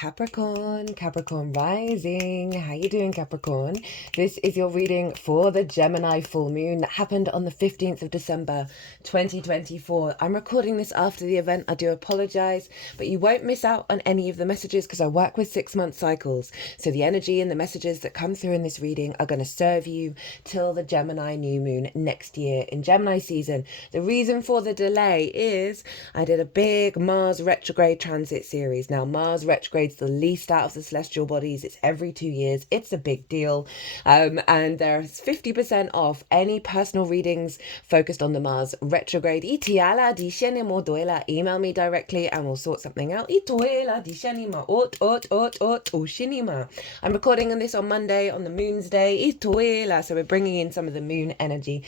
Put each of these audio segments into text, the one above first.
Capricorn rising. How you doing, Capricorn? This is your reading for the Gemini full moon that happened on the 15th of December 2024. I'm recording this after the event. I do apologize, but you won't miss out on any of the messages because I work with 6-month cycles. So the energy and the messages that come through in this reading are going to serve you till the Gemini new moon next year in Gemini season. The reason for the delay is I did a big Mars retrograde transit series. Now, Mars retrograde's the least out of the celestial bodies. It's every 2 years. It's a big deal. And there's 50% off any personal readings focused on the Mars retrograde. Email me directly and we'll sort something out. I'm recording on this on Monday, on the moon's day. So we're bringing in some of the moon energy.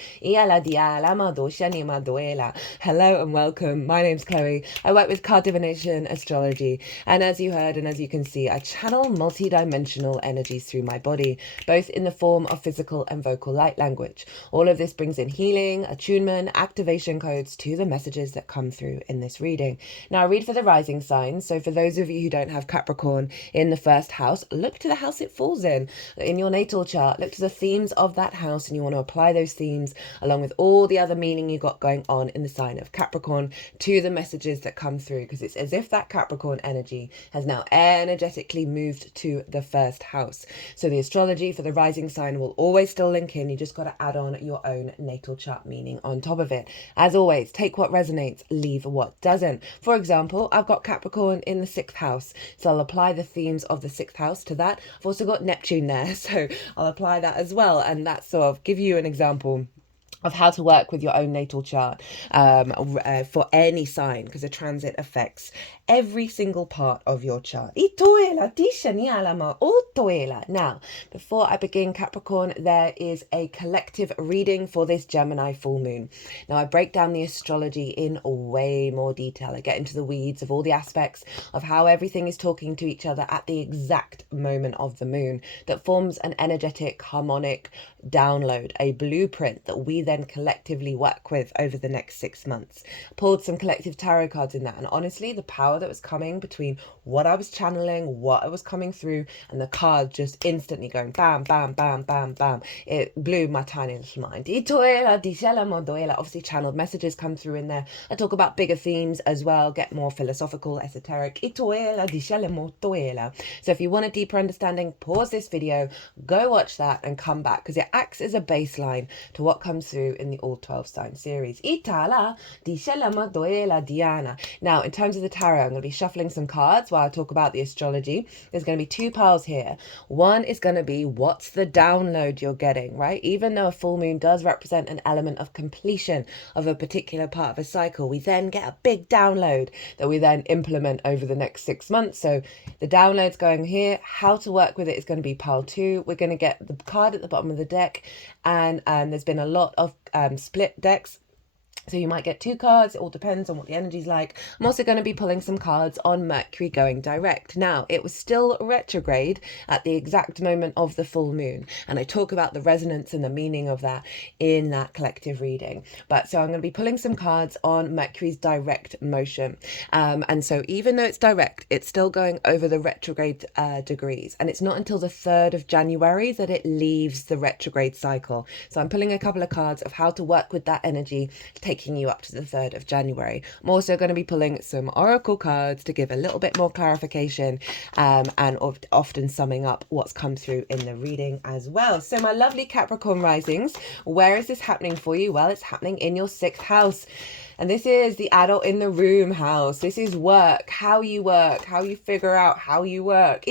Hello and welcome. My name's Chloe. I work with card divination, astrology, and as you heard and as you can see, I channel multi-dimensional energies through my body, both in the form of physical and vocal light language. All of this brings in healing, attunement, activation codes to the messages that come through in this reading. Now, I read for the rising signs, so for those of you who don't have Capricorn in the first house, look to the house it falls in your natal chart. Look to the themes of that house, and you want to apply those themes along with all the other meaning you got going on in the sign of Capricorn to the messages that come through, because it's as if that Capricorn energy has now energetically moved to the first house. So the astrology for the rising sign will always still link in. You just got to add on your own natal chart meaning on top of it. As always, take what resonates, leave what doesn't. For example, I've got Capricorn in the 6th house, so I'll apply the themes of the 6th house to that. I've also got Neptune there, so I'll apply that as well, and that's sort of give you an example of how to work with your own natal chart for any sign, because a transit affects every single part of your chart. Now, before I begin, Capricorn, there is a collective reading for this Gemini full moon. Now, I break down the astrology in way more detail. I get into the weeds of all the aspects of how everything is talking to each other at the exact moment of the moon that forms an energetic, harmonic download, a blueprint that we then collectively work with over the next 6 months. Pulled some collective tarot cards in that, and honestly, the power that was coming between what I was channeling, what I was coming through, and the card just instantly going bam, bam, bam, bam, bam. It blew my tiny little mind. Obviously, channeled messages come through in there. I talk about bigger themes as well, get more philosophical, esoteric. So if you want a deeper understanding, pause this video, go watch that, and come back, because it acts as a baseline to what comes through in the All 12 Sign series. Now, in terms of the tarot, I'm going to be shuffling some cards while I talk about the astrology. There's going to be 2 piles here. One is going to be what's the download you're getting, right? Even though a full moon does represent an element of completion of a particular part of a cycle, we then get a big download that we then implement over the next 6 months. So the download's going here. How to work with it is going to be pile 2. We're going to get the card at the bottom of the deck, and there's been a lot of split decks. So you might get 2 cards. It all depends on what the energy's like. I'm also going to be pulling some cards on Mercury going direct. Now, it was still retrograde at the exact moment of the full moon, and I talk about the resonance and the meaning of that in that collective reading. But so I'm going to be pulling some cards on Mercury's direct motion. And so even though it's direct, it's still going over the retrograde degrees. And it's not until the 3rd of January that it leaves the retrograde cycle. So I'm pulling a couple of cards of how to work with that energy, taking you up to the 3rd of January. I'm also going to be pulling some oracle cards to give a little bit more clarification and often summing up what's come through in the reading as well. So my lovely Capricorn risings, where is this happening for you? Well, it's happening in your 6th house. And this is the adult in the room house. This is work, how you figure out how you work.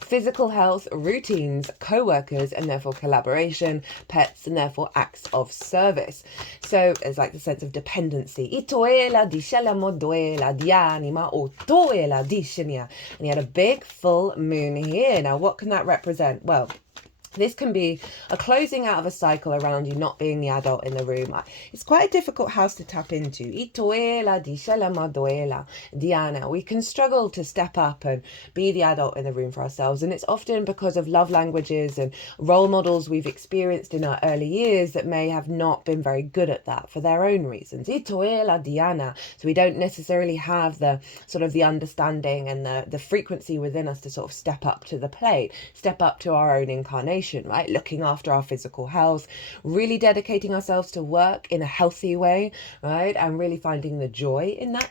Physical health, routines, co-workers, and therefore collaboration, pets, and therefore acts of service. So it's like the sense of dependency. And you had a big full moon here. Now, what can that represent? Well, This can be a closing out of a cycle around you not being the adult in the room. It's quite a difficult house to tap into. Diana. We can struggle to step up and be the adult in the room for ourselves. And it's often because of love languages and role models we've experienced in our early years that may have not been very good at that for their own reasons. Diana. So we don't necessarily have the sort of the understanding and the frequency within us to sort of step up to the plate, step up to our own incarnation. Right, looking after our physical health, really dedicating ourselves to work in a healthy way, right, and really finding the joy in that.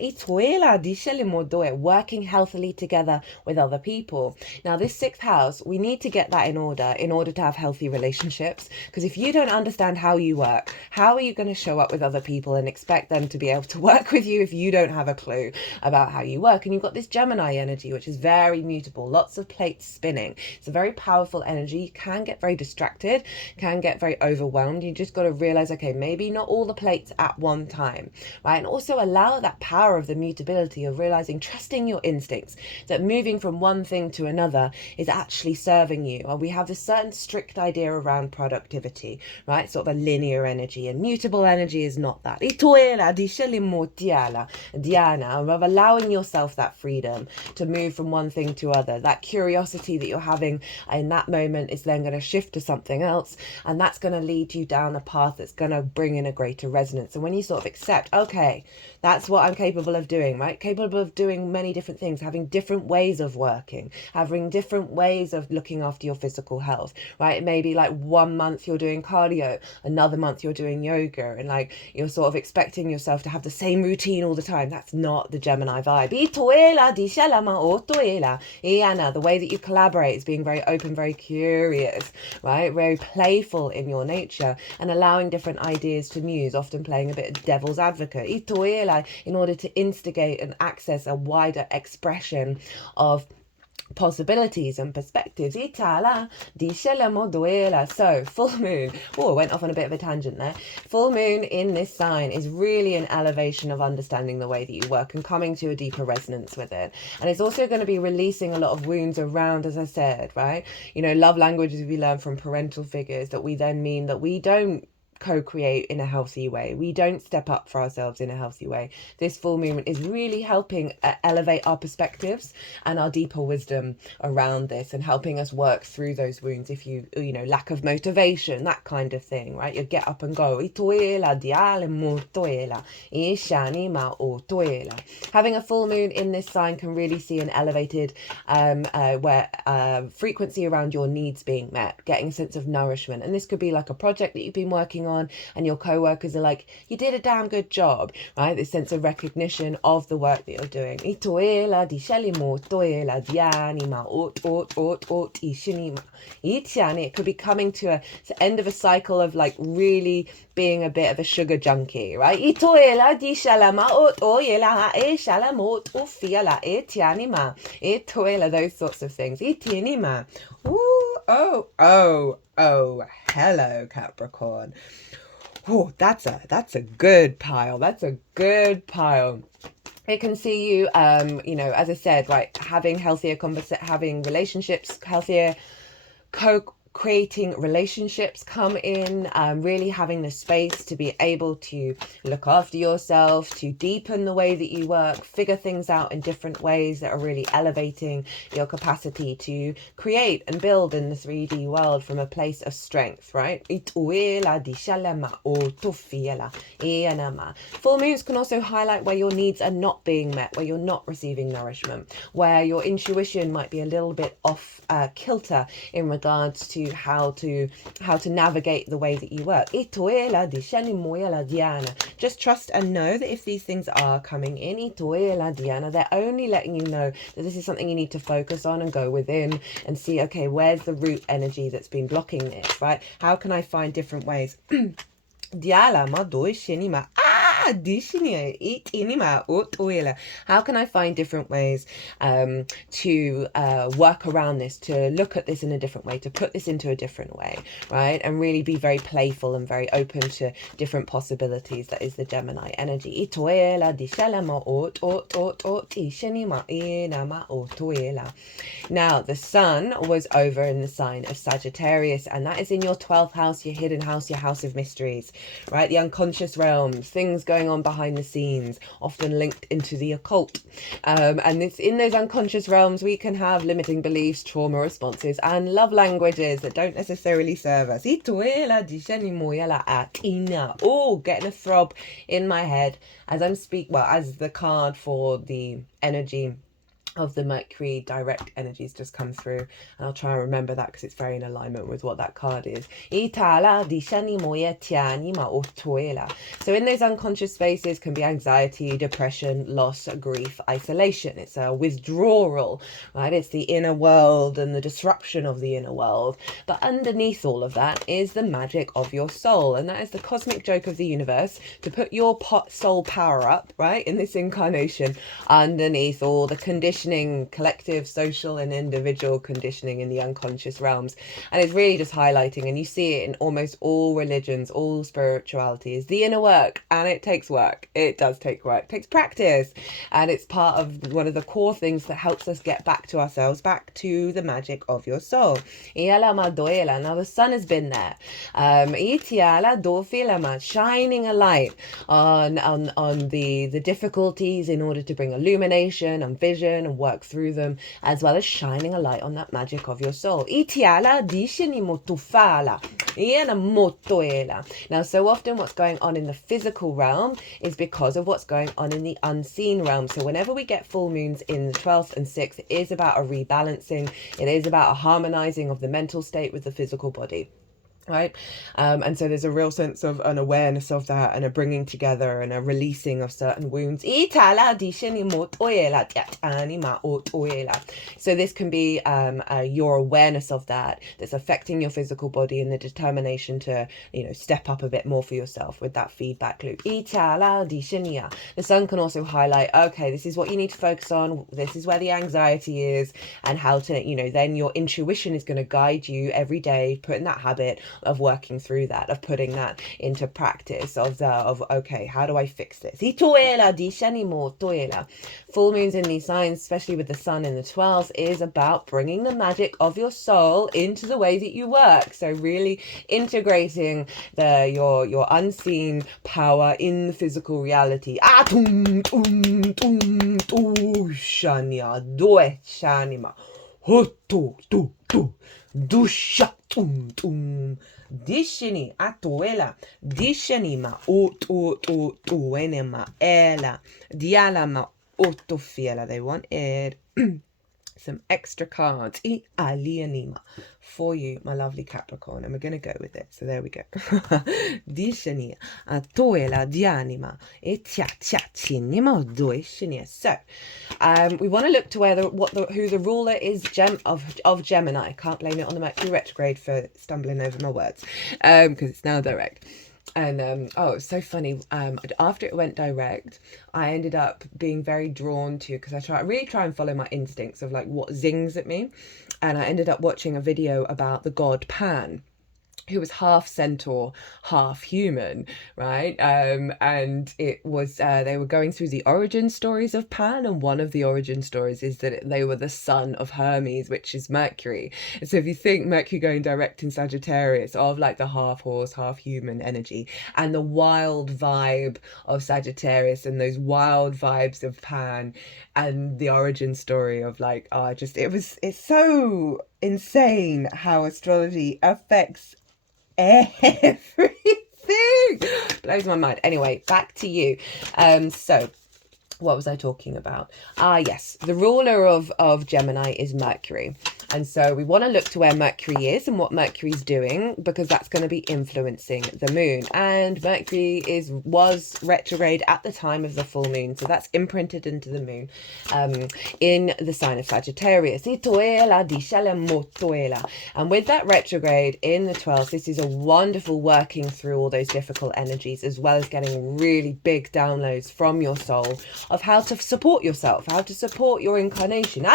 Working healthily together with other people. Now, this 6th house, we need to get that in order to have healthy relationships. Because if you don't understand how you work, how are you going to show up with other people and expect them to be able to work with you if you don't have a clue about how you work? And you've got this Gemini energy, which is very mutable, lots of plates spinning. It's a very powerful energy. You can get very distracted, can get very overwhelmed. You just got to realize, okay, maybe not all the plates at one time, right? And also allow that power of the mutability of realizing, trusting your instincts, that moving from one thing to another is actually serving you. And we have this certain strict idea around productivity, right? Sort of a linear energy, and mutable energy is not that. Diana, of allowing yourself that freedom to move from one thing to other. That curiosity that you're having in that moment is then going to shift to something else, and that's going to lead you down a path that's going to bring in a greater resonance. And when you sort of accept, okay, that's what I'm capable of doing, right? Capable of doing many different things, having different ways of working, having different ways of looking after your physical health, right? It may be like 1 month you're doing cardio, another month you're doing yoga, and like you're sort of expecting yourself to have the same routine all the time. That's not the Gemini vibe. The way that you collaborate is being very open, very curious, right? Very playful in your nature, and allowing different ideas to muse, often playing a bit of devil's advocate in order to instigate and access a wider expression of possibilities and perspectives. So full moon, went off on a bit of a tangent there. Full moon in this sign is really an elevation of understanding the way that you work and coming to a deeper resonance with it. And it's also going to be releasing a lot of wounds around, as I said, right, love languages we learn from parental figures that we then mean that we don't co-create in a healthy way. We don't step up for ourselves in a healthy way. This full moon is really helping elevate our perspectives and our deeper wisdom around this, and helping us work through those wounds. If lack of motivation, that kind of thing, right? You get up and go. Having a full moon in this sign can really see an elevated frequency around your needs being met, getting a sense of nourishment. And this could be like a project that you've been working on, and your co-workers are like, you did a damn good job, right? This sense of recognition of the work that you're doing. It could be coming to the end of a cycle of like really being a bit of a sugar junkie, right? Those sorts of things. Hello, Capricorn. That's a good pile. That's a good pile. It can see you, as I said, right, having healthier having relationships, healthier creating relationships come in, really having the space to be able to look after yourself, to deepen the way that you work, figure things out in different ways that are really elevating your capacity to create and build in the 3D world from a place of strength, right? Full moons can also highlight where your needs are not being met, where you're not receiving nourishment, where your intuition might be a little bit off kilter in regards to how to navigate the way that you work. Just trust and know that if these things are coming in, they're only letting you know that this is something you need to focus on and go within and see, okay, where's the root energy that's been blocking this, right? How can I find different ways? How can I find different ways to work around this, to look at this in a different way, to put this into a different way, right? And really be very playful and very open to different possibilities. That is the Gemini energy. Now, the sun was over in the sign of Sagittarius, and that is in your 12th house, your hidden house, your house of mysteries, right? The unconscious realms, things going on behind the scenes, often linked into the occult. And it's in those unconscious realms we can have limiting beliefs, trauma responses, and love languages that don't necessarily serve us. Oh, getting a throb in my head as I'm as the card for the energy of the Mercury direct energies just come through, and I'll try and remember that because it's very in alignment with what that card is. So in those unconscious spaces can be anxiety, depression, loss, grief, isolation. It's a withdrawal, right? It's the inner world and the disruption of the inner world. But underneath all of that is the magic of your soul, and that is the cosmic joke of the universe to put your soul power up, right, in this incarnation, underneath all the conditions, collective, social, and individual conditioning in the unconscious realms. And it's really just highlighting, and you see it in almost all religions, all spiritualities, the inner work. And it takes work. It does take work. It takes practice. And it's part of one of the core things that helps us get back to ourselves, back to the magic of your soul. Now the sun has been there. Shining a light on the difficulties in order to bring illumination and vision and work through them, as well as shining a light on that magic of your soul. Now, so often what's going on in the physical realm is because of what's going on in the unseen realm. So whenever we get full moons in the 12th and 6th, it is about a rebalancing. It is about a harmonizing of the mental state with the physical body. Right, and so there's a real sense of an awareness of that, and a bringing together and a releasing of certain wounds. So this can be your awareness of that that's affecting your physical body, and the determination to, step up a bit more for yourself with that feedback loop. The sun can also highlight, okay, this is what you need to focus on, this is where the anxiety is, and how to, then your intuition is going to guide you every day, putting that habit of working through that, of putting that into practice, of okay, how do I fix this? Full moons in these signs, especially with the sun in the 12th, is about bringing the magic of your soul into the way that you work. So really integrating your unseen power in the physical reality. Dusha dishini atuela dishini ma enema ela diala ma fiela. They wanted some extra cards alienima for you, my lovely Capricorn, and we're going to go with it. So there we go. Dishini atuela dianima etiatinima doishinia. So we want to look to who the ruler is of Gemini. I can't blame it on the Mercury retrograde for stumbling over my words, because it's now direct. And it's so funny, after it went direct, I ended up being very drawn to, because I really try and follow my instincts of like what zings at me, and I ended up watching a video about the god Pan, who was half centaur, half human, right? And it was, they were going through the origin stories of Pan, and one of the origin stories is that they were the son of Hermes, which is Mercury. And so if you think Mercury going direct in Sagittarius, of like the half horse, half human energy, and the wild vibe of Sagittarius, and those wild vibes of Pan, and the origin story of like, it's so insane how astrology affects everything. Blows my mind. Anyway, back to you. So what was I talking about? Yes, the ruler of Gemini is Mercury. And so we want to look to where Mercury is and what Mercury's doing, because that's going to be influencing the moon. And Mercury was retrograde at the time of the full moon, so that's imprinted into the moon in the sign of Sagittarius. And with that retrograde in the 12th, this is a wonderful working through all those difficult energies, as well as getting really big downloads from your soul of how to support yourself, how to support your incarnation.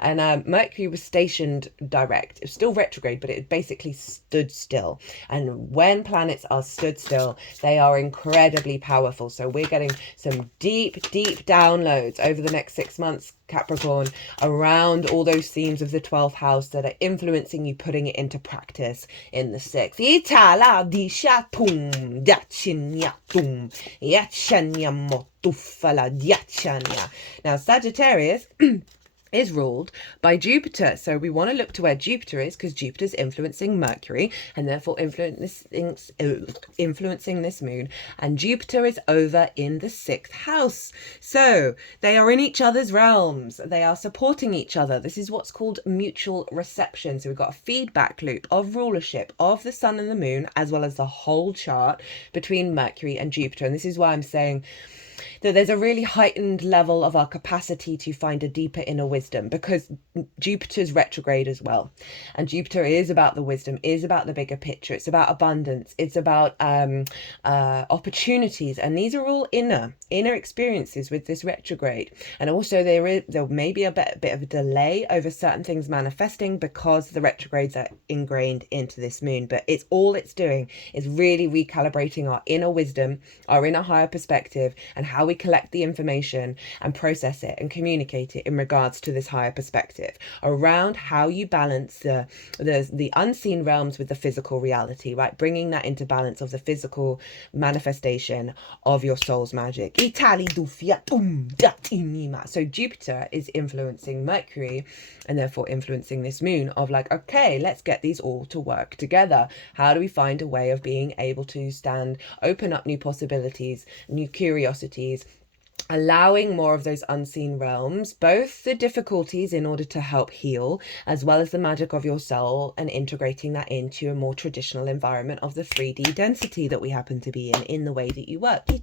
And Mercury was stationed direct. It was still retrograde, but it basically stood still. And when planets are stood still, they are incredibly powerful. So we're getting some deep downloads over the next 6 months, Capricorn, around all those themes of the 12th house that are influencing you, putting it into practice in the 6th. Now, Sagittarius is ruled by Jupiter. So we want to look to where Jupiter is, because Jupiter's influencing Mercury and therefore influencing this moon. And Jupiter is over in the 6th house. So they are in each other's realms. They are supporting each other. This is what's called mutual reception. So we've got a feedback loop of rulership of the sun and the moon, as well as the whole chart between Mercury and Jupiter. And this is why I'm saying that there's a really heightened level of our capacity to find a deeper inner wisdom, because Jupiter's retrograde as well. And Jupiter is about the wisdom, is about the bigger picture. It's about abundance. It's about opportunities. And these are all inner experiences with this retrograde. And also there may be a bit of a delay over certain things manifesting, because the retrogrades are ingrained into this moon. But it's doing is really recalibrating our inner wisdom, our inner higher perspective, and how we collect the information and process it and communicate it in regards to this higher perspective around how you balance the unseen realms with the physical reality, right? Bringing that into balance of the physical manifestation of your soul's magic. So Jupiter is influencing Mercury and therefore influencing this moon of like, okay, let's get these all to work together. How do we find a way of being able to open up new possibilities, new curiosities, allowing more of those unseen realms, both the difficulties in order to help heal, as well as the magic of your soul, and integrating that into a more traditional environment of the 3D density that we happen to be in the way that you work. So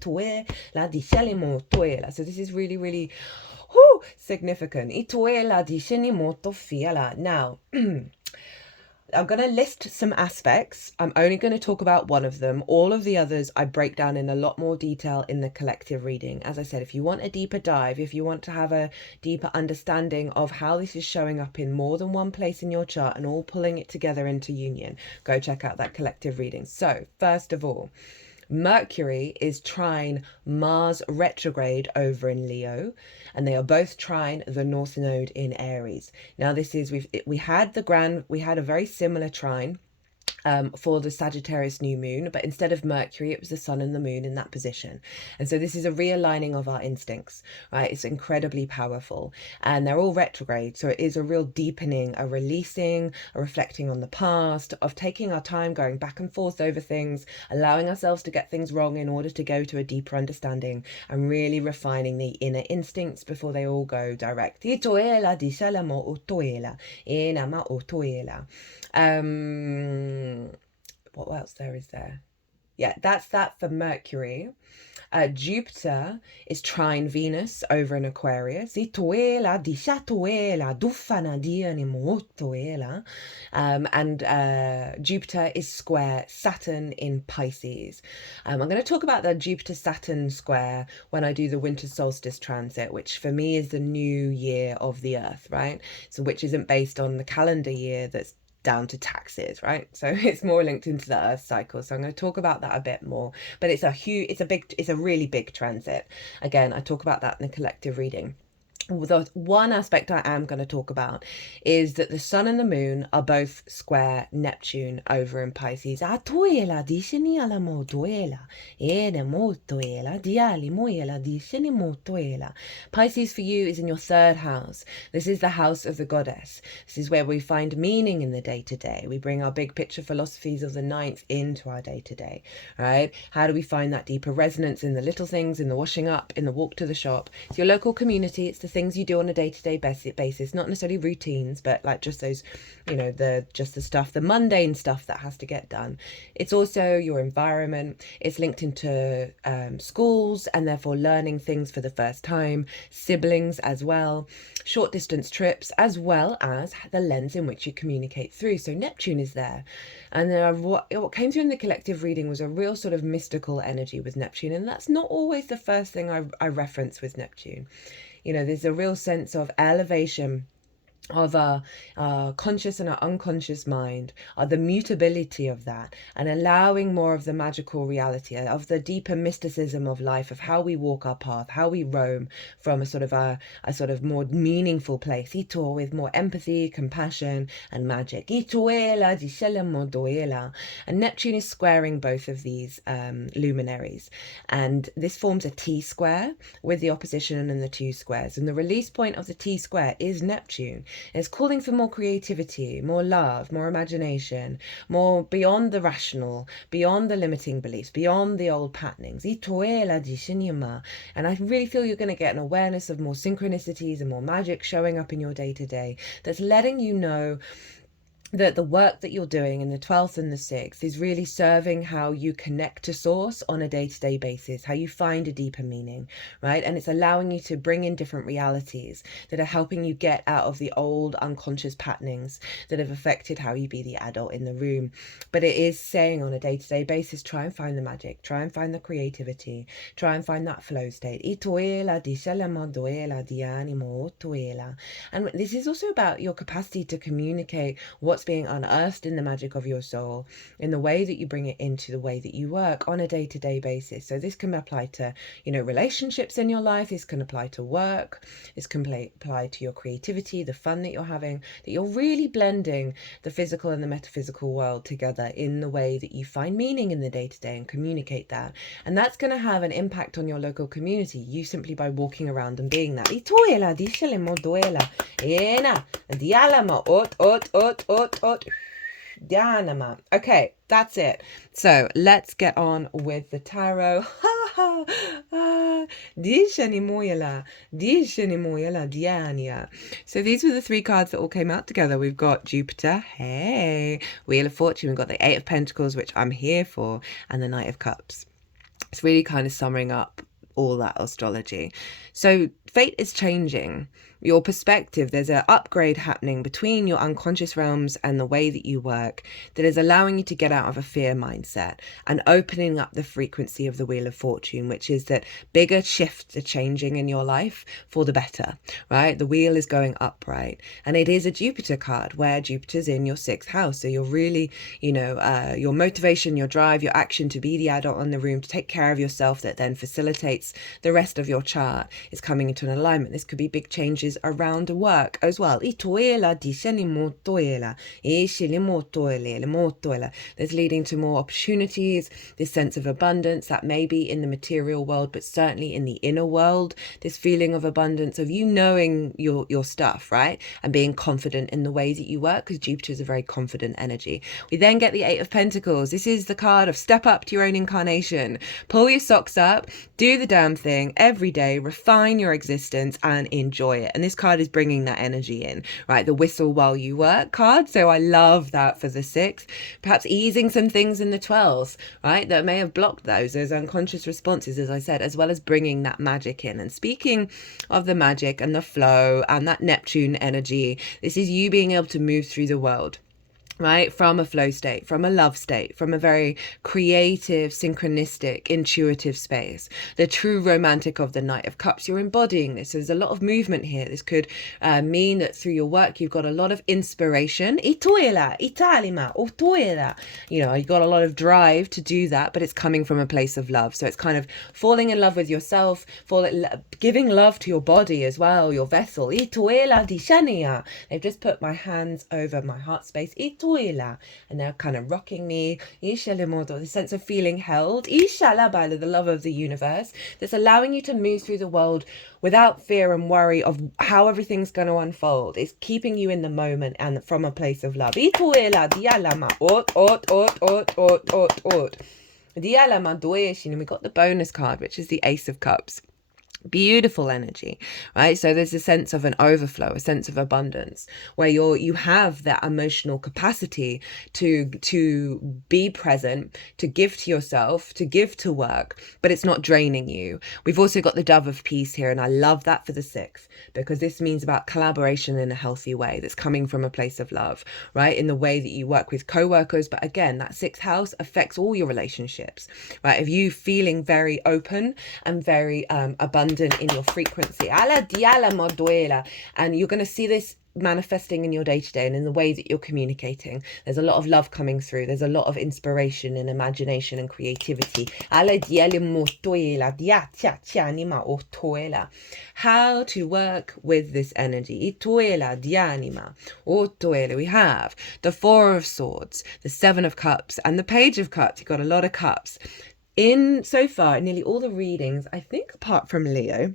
this is really, really significant. Now, I'm going to list some aspects. I'm only going to talk about one of them. All of the others I break down in a lot more detail in the collective reading. As I said, if you want a deeper dive, if you want to have a deeper understanding of how this is showing up in more than one place in your chart and all pulling it together into union, go check out that collective reading. So, first of all, Mercury is trine Mars retrograde over in Leo, and they are both trine the North Node in Aries. Now this is, we had a very similar trine for the Sagittarius new moon, but instead of Mercury, it was the sun and the moon in that position. And so this is a realigning of our instincts, right? It's incredibly powerful, and they're all retrograde. So it is a real deepening, a releasing, a reflecting on the past, of taking our time, going back and forth over things, allowing ourselves to get things wrong in order to go to a deeper understanding, and really refining the inner instincts before they all go direct. What else is there? Yeah, that's that for Mercury. Jupiter is trine Venus over in Aquarius. And Jupiter is square Saturn in Pisces. I'm going to talk about the Jupiter-Saturn square when I do the winter solstice transit, which for me is the new year of the Earth, right? So which isn't based on the calendar year that's down to taxes, right? So it's more linked into the Earth cycle. So I'm going to talk about that a bit more, but it's a really big transit. Again, I talk about that in the collective reading. The one aspect I am going to talk about is that the sun and the moon are both square Neptune over in Pisces. Pisces for you is in your 3rd house. This is the house of the goddess. This is where we find meaning in the day-to-day. We bring our big picture philosophies of the 9th into our day-to-day, right? How do we find that deeper resonance in the little things, in the washing up, in the walk to the shop? It's your local community. It's the things you do on a day-to-day basis, not necessarily routines, but like just those, you know, the stuff, the mundane stuff that has to get done. It's also your environment. It's linked into schools and therefore learning things for the first time, siblings as well, short distance trips, as well as the lens in which you communicate through. So Neptune is there. And what came through in the collective reading was a real sort of mystical energy with Neptune. And that's not always the first thing I reference with Neptune. You know, there's a real sense of elevation of our conscious and our unconscious mind, the mutability of that, and allowing more of the magical reality, of the deeper mysticism of life, of how we walk our path, how we roam from a sort of more meaningful place, Ito, with more empathy, compassion, and magic. And Neptune is squaring both of these luminaries, and this forms a T square with the opposition and the two squares. And the release point of the T square is Neptune. It's calling for more creativity, more love, more imagination, more beyond the rational, beyond the limiting beliefs, beyond the old patternings. And I really feel you're going to get an awareness of more synchronicities and more magic showing up in your day-to-day that's letting you know that the work that you're doing in the 12th and the 6th is really serving how you connect to source on a day-to-day basis, how you find a deeper meaning, right? And it's allowing you to bring in different realities that are helping you get out of the old unconscious patternings that have affected how you be the adult in the room. But it is saying on a day-to-day basis, try and find the magic, try and find the creativity, try and find that flow state. And this is also about your capacity to communicate what's being unearthed in the magic of your soul, in the way that you bring it into the way that you work on a day-to-day basis. So this can apply to, you know, relationships in your life. This can apply to work. This can apply to your creativity, the fun that you're having, that you're really blending the physical and the metaphysical world together in the way that you find meaning in the day-to-day and communicate that. And that's going to have an impact on your local community, you simply by walking around and being that. Okay, that's it. So let's get on with the tarot. So these were the three cards that all came out together. We've got Jupiter, hey, Wheel of Fortune, we've got the Eight of Pentacles, which I'm here for, and the Knight of Cups. It's really kind of summing up all that astrology. So fate is changing. Your perspective, there's an upgrade happening between your unconscious realms and the way that you work that is allowing you to get out of a fear mindset and opening up the frequency of the Wheel of Fortune, which is that bigger shifts are changing in your life for the better, right? The wheel is going upright, and it is a Jupiter card where Jupiter's in your 6th house. So you're really, you know, your motivation, your drive, your action to be the adult in the room, to take care of yourself, that then facilitates the rest of your chart, is coming into an alignment. This could be big changes around work as well. That's leading to more opportunities, this sense of abundance that may be in the material world, but certainly in the inner world, this feeling of abundance, of you knowing your stuff, right? And being confident in the way that you work, because Jupiter is a very confident energy. We then get the Eight of Pentacles. This is the card of step up to your own incarnation. Pull your socks up, do the damn thing every day, refine your existence and enjoy it. And this card is bringing that energy in, right? The whistle while you work card. So I love that for the 6th. Perhaps easing some things in the 12s, right? That may have blocked those unconscious responses, as I said, as well as bringing that magic in. And speaking of the magic and the flow and that Neptune energy, this is you being able to move through the world, right? From a flow state, from a love state, from a very creative, synchronistic, intuitive space. The true romantic of the Knight of Cups, you're embodying this. So there's a lot of movement here. This could mean that through your work, you've got a lot of inspiration. You know, you've got a lot of drive to do that, but it's coming from a place of love. So it's kind of falling in love with yourself, giving love to your body as well, your vessel. They've just put my hands over my heart space. And they're kind of rocking me. The sense of feeling held. The love of the universe that's allowing you to move through the world without fear and worry of how everything's going to unfold. It's keeping you in the moment and from a place of love. We got the bonus card, which is the Ace of Cups. Beautiful energy, right? So there's a sense of an overflow, a sense of abundance, where you have that emotional capacity to be present, to give to yourself, to give to work, but it's not draining you. We've also got the Dove of Peace here, and I love that for the 6th, because this means about collaboration in a healthy way that's coming from a place of love, right? In the way that you work with co-workers, but again, that 6th house affects all your relationships, right? If you feeling very open and very abundant in your frequency, and you're going to see this manifesting in your day-to-day and in the way that you're communicating. There's a lot of love coming through. There's a lot of inspiration and imagination and creativity. How to work with this energy. We have the 4 of Swords, the 7 of Cups, and the Page of Cups. You've got a lot of cups. In so far, nearly all the readings, I think apart from Leo,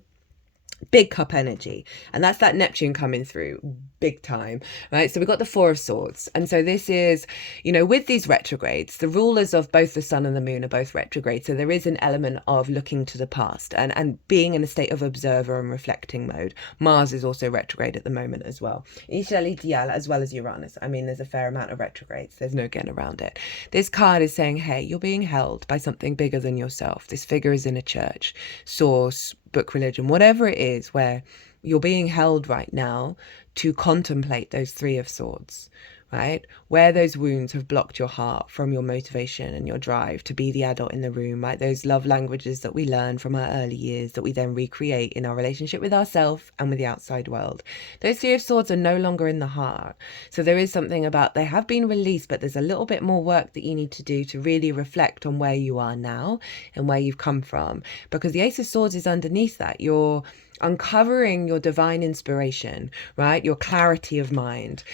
big cup energy, and that's that Neptune coming through big time, right? So we've got the 4 of Swords, and so this is, with these retrogrades, the rulers of both the Sun and the Moon are both retrograde, so there is an element of looking to the past and being in a state of observer and reflecting mode. Mars is also retrograde at the moment as well, as well as Uranus. I mean, there's a fair amount of retrogrades, there's no getting around it. This card is saying, hey, you're being held by something bigger than yourself. This figure is in a church, source, book, religion, whatever it is, where you're being held right now to contemplate those 3 of Swords, right? Where those wounds have blocked your heart from your motivation and your drive to be the adult in the room, right? Those love languages that we learn from our early years that we then recreate in our relationship with ourselves and with the outside world. Those 3 of Swords are no longer in the heart. So there is something about, they have been released, but there's a little bit more work that you need to do to really reflect on where you are now and where you've come from. Because the Ace of Swords is underneath that. You're uncovering your divine inspiration, right? Your clarity of mind,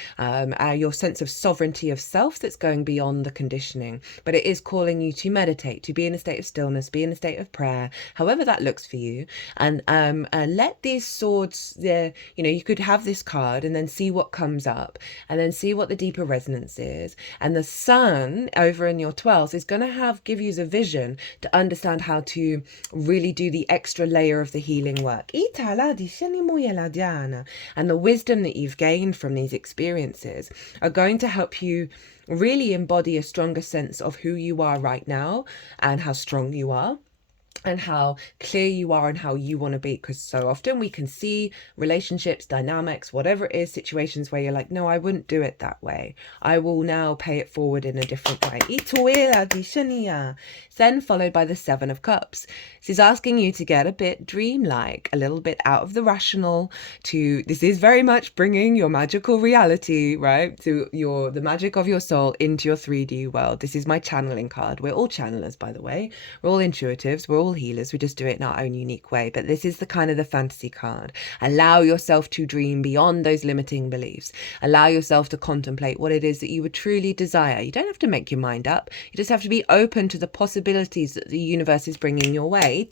your sense of sovereignty of self that's going beyond the conditioning. But it is calling you to meditate, to be in a state of stillness, be in a state of prayer, however that looks for you. And let these swords, you could have this card and then see what comes up and then see what the deeper resonance is. And the Sun over in your 12th is going to give you the vision to understand how to really do the extra layer of the healing work. And the wisdom that you've gained from these experiences are going to help you really embody a stronger sense of who you are right now and how strong you are and how clear you are and how you want to be. Because so often we can see relationships, dynamics, whatever it is, situations where you're like, no, I wouldn't do it that way. I will now pay it forward in a different way. Then followed by the 7 of Cups. This is asking you to get a bit dreamlike, a little bit out of the rational. This is very much bringing your magical reality, right, to the magic of your soul into your 3D world. This is my channeling card. We're all channelers, by the way. We're all intuitives. We're all healers. We just do it in our own unique way. But this is the kind of the fantasy card. Allow yourself to dream beyond those limiting beliefs. Allow yourself to contemplate what it is that you would truly desire. You don't have to make your mind up. You just have to be open to the possibilities that the universe is bringing your way. And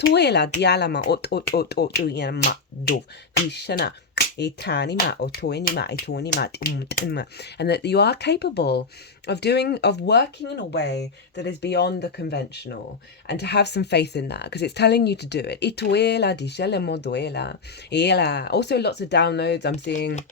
that you are capable of working in a way that is beyond the conventional, and to have some faith in that, because it's telling you to do it. Also lots of downloads I'm seeing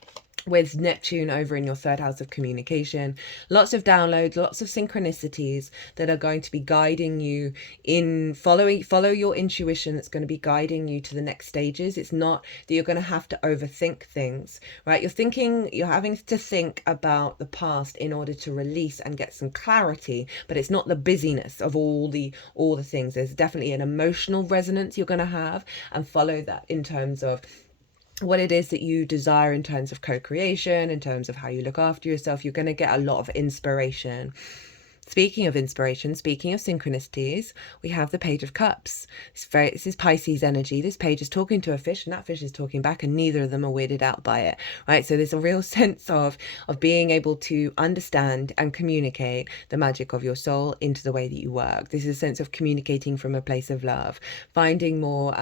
with Neptune over in your 3rd house of communication. Lots of downloads, lots of synchronicities that are going to be guiding you in follow your intuition. That's going to be guiding you to the next stages. It's not that you're going to have to overthink things, right? You're having to think about the past in order to release and get some clarity, but it's not the busyness of all the things. There's definitely an emotional resonance you're going to have, and follow that in terms of what it is that you desire in terms of co-creation, in terms of how you look after yourself. You're going to get a lot of inspiration. Speaking of inspiration, speaking of synchronicities, we have the Page of Cups. This is Pisces energy. This page is talking to a fish, and that fish is talking back, and neither of them are weirded out by it, right? So there's a real sense of being able to understand and communicate the magic of your soul into the way that you work. This is a sense of communicating from a place of love, finding more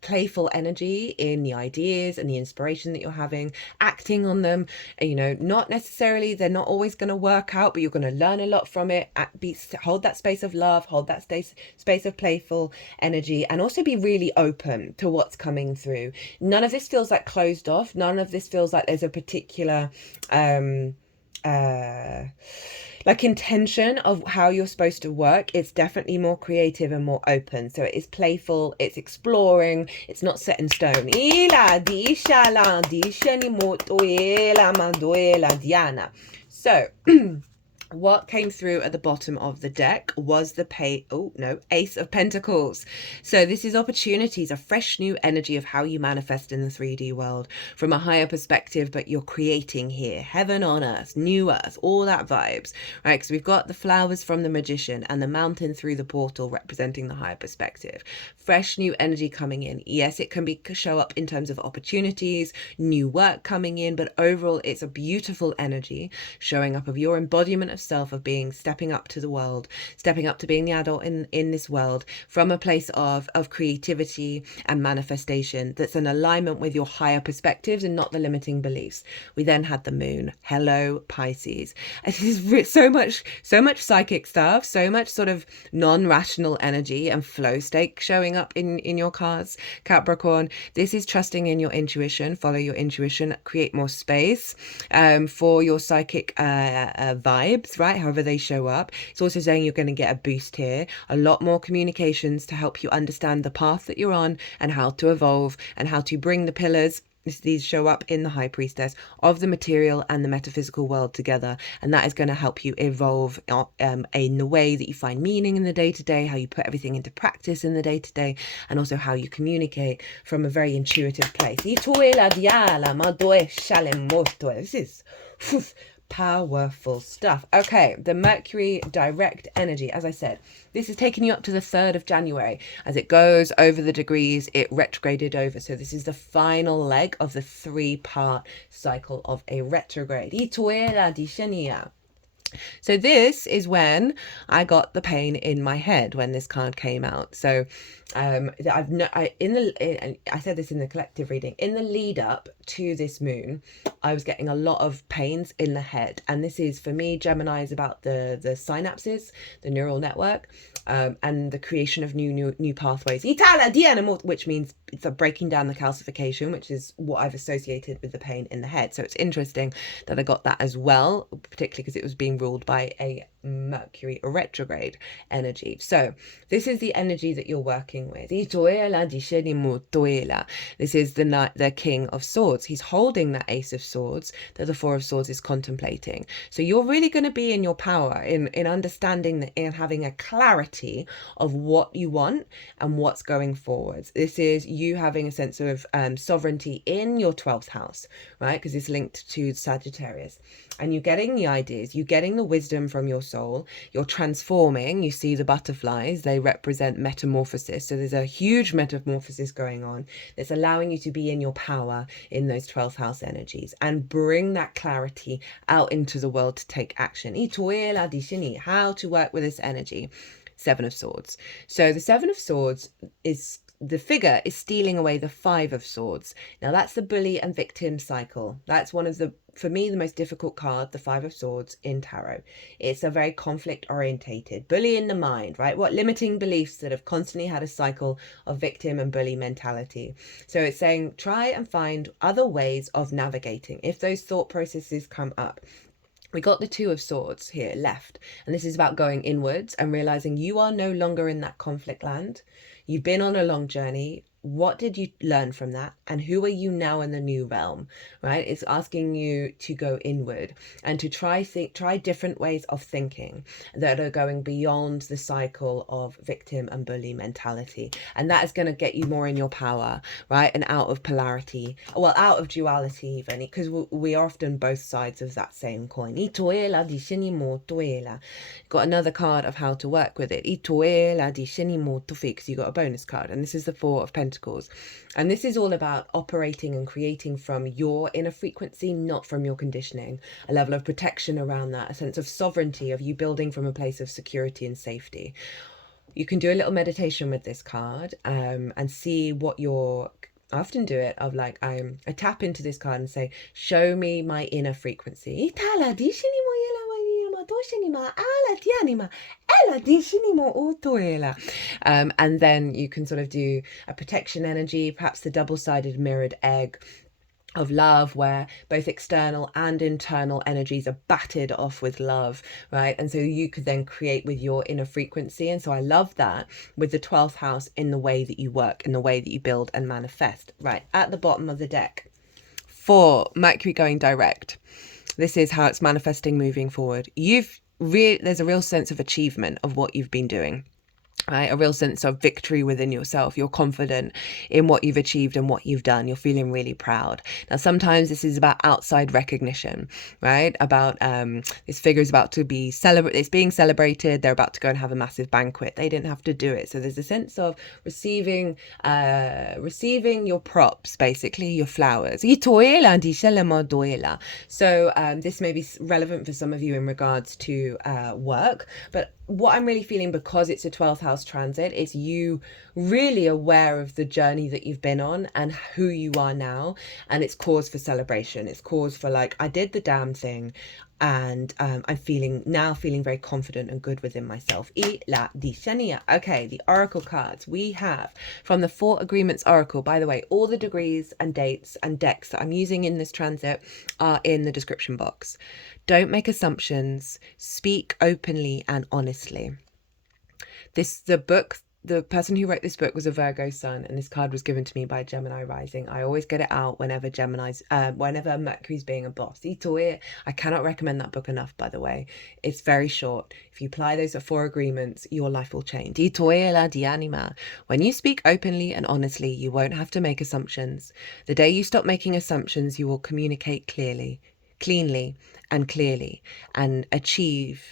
playful energy in the ideas and the inspiration that you're having, acting on them. Not necessarily, they're not always going to work out, but you're going to learn a lot from it. it, hold that space of love, hold that space of playful energy, and also be really open to what's coming through. None of this feels like closed off. None of this feels like there's a particular like intention of how you're supposed to work. It's definitely more creative and more open. So it is playful, it's exploring, it's not set in stone. So what came through at the bottom of the deck was the Ace of Pentacles. So this is opportunities, a fresh new energy of how you manifest in the 3D world from a higher perspective, but you're creating here, heaven on earth, new earth, all that vibes, right? Because we've got the flowers from the magician and the mountain through the portal representing the higher perspective. Fresh new energy coming in. Yes, it can show up in terms of opportunities, new work coming in, but overall it's a beautiful energy showing up of your embodiment of self, of being, stepping up to the world, stepping up to being the adult in this world from a place of creativity and manifestation that's in alignment with your higher perspectives and not the limiting beliefs. We then had the moon. Hello, Pisces. This is so much psychic stuff, so much sort of non-rational energy and flow state showing up in your cards, Capricorn. This is trusting in your intuition. Follow your intuition, create more space for your psychic vibes, right? However they show up. It's also saying you're going to get a boost here, a lot more communications to help you understand the path that you're on and how to evolve and how to bring the pillars. These show up in the High Priestess of the material and the metaphysical world together, and that is going to help you evolve in the way that you find meaning in the day-to-day, how you put everything into practice in the day-to-day, and also how you communicate from a very intuitive place. This is powerful stuff. Okay, the Mercury direct energy, as I said, this is taking you up to the 3rd of January. As it goes over the degrees, it retrograded over. So this is the final leg of the 3-part cycle of a retrograde. So this is when I got the pain in my head when this card came out. So I said this in the collective reading, in the lead up to this moon, I was getting a lot of pains in the head. And this is, for me, Gemini is about the synapses, the neural network, and the creation of new pathways, which means it's a breaking down the calcification, which is what I've associated with the pain in the head. So it's interesting that I got that as well, particularly because it was being ruled by a Mercury retrograde energy. So this is the energy that you're working with. This is the King of Swords. He's holding that Ace of Swords that the Four of Swords is contemplating. So you're really going to be in your power in understanding that, in having a clarity of what you want and what's going forwards. This is you having a sense of sovereignty in your 12th house, right? Because it's linked to Sagittarius. And you're getting the ideas, you're getting the wisdom from your soul, you're transforming. You see the butterflies, they represent metamorphosis. So there's a huge metamorphosis going on that's allowing you to be in your power in those 12th house energies and bring that clarity out into the world to take action. How to work with this energy. 7 of Swords. So the 7 of Swords is, the figure is stealing away the 5 of Swords. Now that's the bully and victim cycle. That's one of the, for me, the most difficult card, the 5 of Swords in tarot. It's a very conflict orientated, bully in the mind, right? What limiting beliefs that have constantly had a cycle of victim and bully mentality. So it's saying try and find other ways of navigating if those thought processes come up. We got the 2 of Swords here left, and this is about going inwards and realizing you are no longer in that conflict land. You've been on a long journey. What did you learn from that? And who are you now in the new realm, right? It's asking you to go inward and to try different ways of thinking that are going beyond the cycle of victim and bully mentality. And that is going to get you more in your power, right? And out of polarity, well, out of duality even, because we are often both sides of that same coin. Got another card of how to work with it. Because you got a bonus card, and this is the 4 of Pentacles. And this is all about operating and creating from your inner frequency, not from your conditioning. A level of protection around that, a sense of sovereignty, of you building from a place of security and safety. You can do a little meditation with this card and see what your... I often do it of like, I tap into this card and say, show me my inner frequency. Doshinima, Ala Tianima, Ela Dishinimo Utoela. And then you can sort of do a protection energy, perhaps the double-sided mirrored egg of love, where both external and internal energies are battered off with love, right? And so you could then create with your inner frequency. And so I love that with the 12th house in the way that you work, in the way that you build and manifest. Right, at the bottom of the deck, for Mercury going direct, this is how it's manifesting moving forward. There's a real sense of achievement of what you've been doing. Right, a real sense of victory within yourself. You're confident in what you've achieved and what you've done. You're feeling really proud. Now, sometimes this is about outside recognition, right? About this figure is about to be it's being celebrated. They're about to go and have a massive banquet. They didn't have to do it. So there's a sense of receiving your props, basically your flowers. So this may be relevant for some of you in regards to work, but what I'm really feeling, because it's a 12th house transit, is you really aware of the journey that you've been on and who you are now. And it's cause for celebration. It's cause for like, I did the damn thing. And I'm feeling very confident and good within myself. Okay, the oracle cards we have from the 4 Agreements Oracle. By the way, all the degrees and dates and decks that I'm using in this transit are in the description box. Don't make assumptions. Speak openly and honestly. The person who wrote this book was a Virgo sun, and this card was given to me by Gemini rising. I always get it out whenever whenever Mercury's being a boss. I cannot recommend that book enough, by the way. It's very short. If you apply those 4 agreements, your life will change. When you speak openly and honestly, you won't have to make assumptions. The day you stop making assumptions, you will communicate cleanly and clearly, and achieve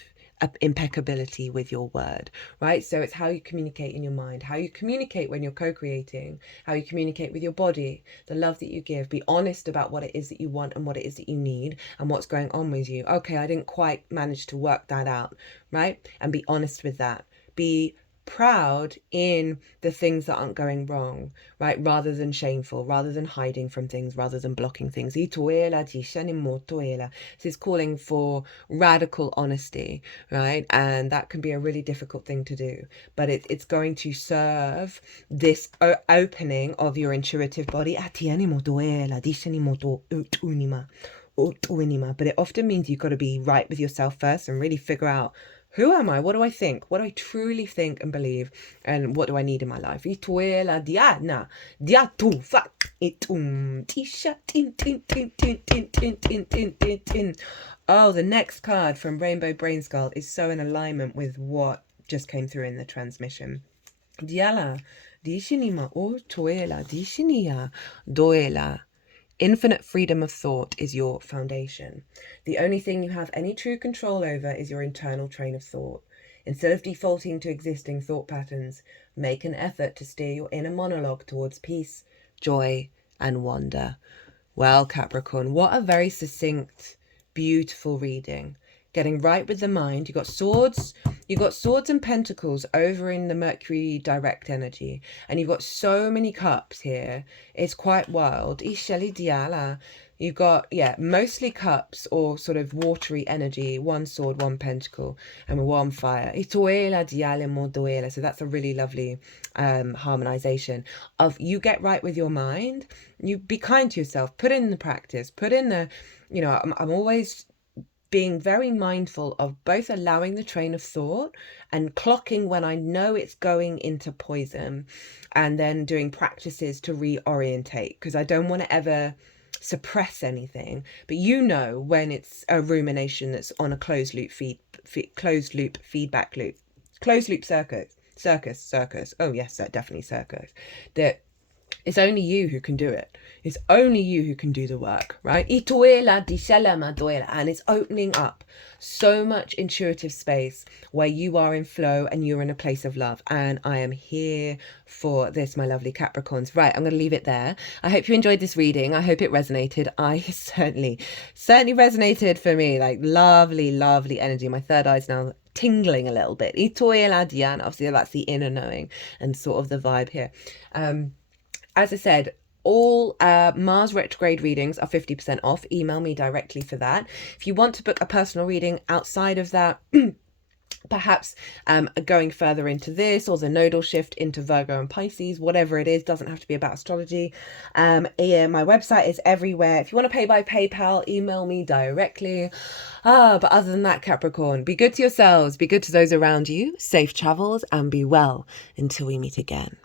impeccability with your word, right? So it's how you communicate in your mind, how you communicate when you're co-creating, how you communicate with your body, the love that you give. Be honest about what it is that you want and what it is that you need and what's going on with you. Okay, I didn't quite manage to work that out, right? And be honest with that. Be proud in the things that aren't going wrong, right? Rather than shameful, rather than hiding from things, rather than blocking things. This is calling for radical honesty, right? And that can be a really difficult thing to do, but it's going to serve this opening of your intuitive body. But it often means you've got to be right with yourself first and really figure out, who am I? What do I think? What do I truly think and believe? And what do I need in my life? Oh, the next card from Rainbow Brainskull is so in alignment with what just came through in the transmission. Infinite freedom of thought is your foundation. The only thing you have any true control over is your internal train of thought. Instead of defaulting to existing thought patterns, make an effort to steer your inner monologue towards peace, joy, and wonder. Well, Capricorn, what a very succinct, beautiful reading. Getting right with the mind. You got swords and pentacles over in the Mercury direct energy, and you've got so many cups here. It's quite wild. You've got, mostly cups or sort of watery energy, 1 sword, 1 pentacle, and 1 fire. So that's a really lovely harmonization of you get right with your mind. You be kind to yourself, put in the practice, put in the, I'm always being very mindful of both allowing the train of thought and clocking when I know it's going into poison, and then doing practices to reorientate, because I don't want to ever suppress anything, but when it's a rumination that's on a closed loop feedback loop, closed loop circus. Oh yes, definitely circus. That it's only you who can do it. It's only you who can do the work, right? And it's opening up so much intuitive space where you are in flow and you're in a place of love. And I am here for this, my lovely Capricorns. Right, I'm going to leave it there. I hope you enjoyed this reading. I hope it resonated. I certainly resonated for me. Like lovely, lovely energy. My third eye's now tingling a little bit. Obviously, that's the inner knowing and sort of the vibe here. As I said, all Mars retrograde readings are 50% off. Email me directly for that. If you want to book a personal reading outside of that, perhaps going further into this, or the nodal shift into Virgo and Pisces, whatever it is, doesn't have to be about astrology. Yeah, my website is everywhere. If you want to pay by PayPal, email me directly. But other than that, Capricorn, be good to yourselves, be good to those around you, safe travels, and be well until we meet again.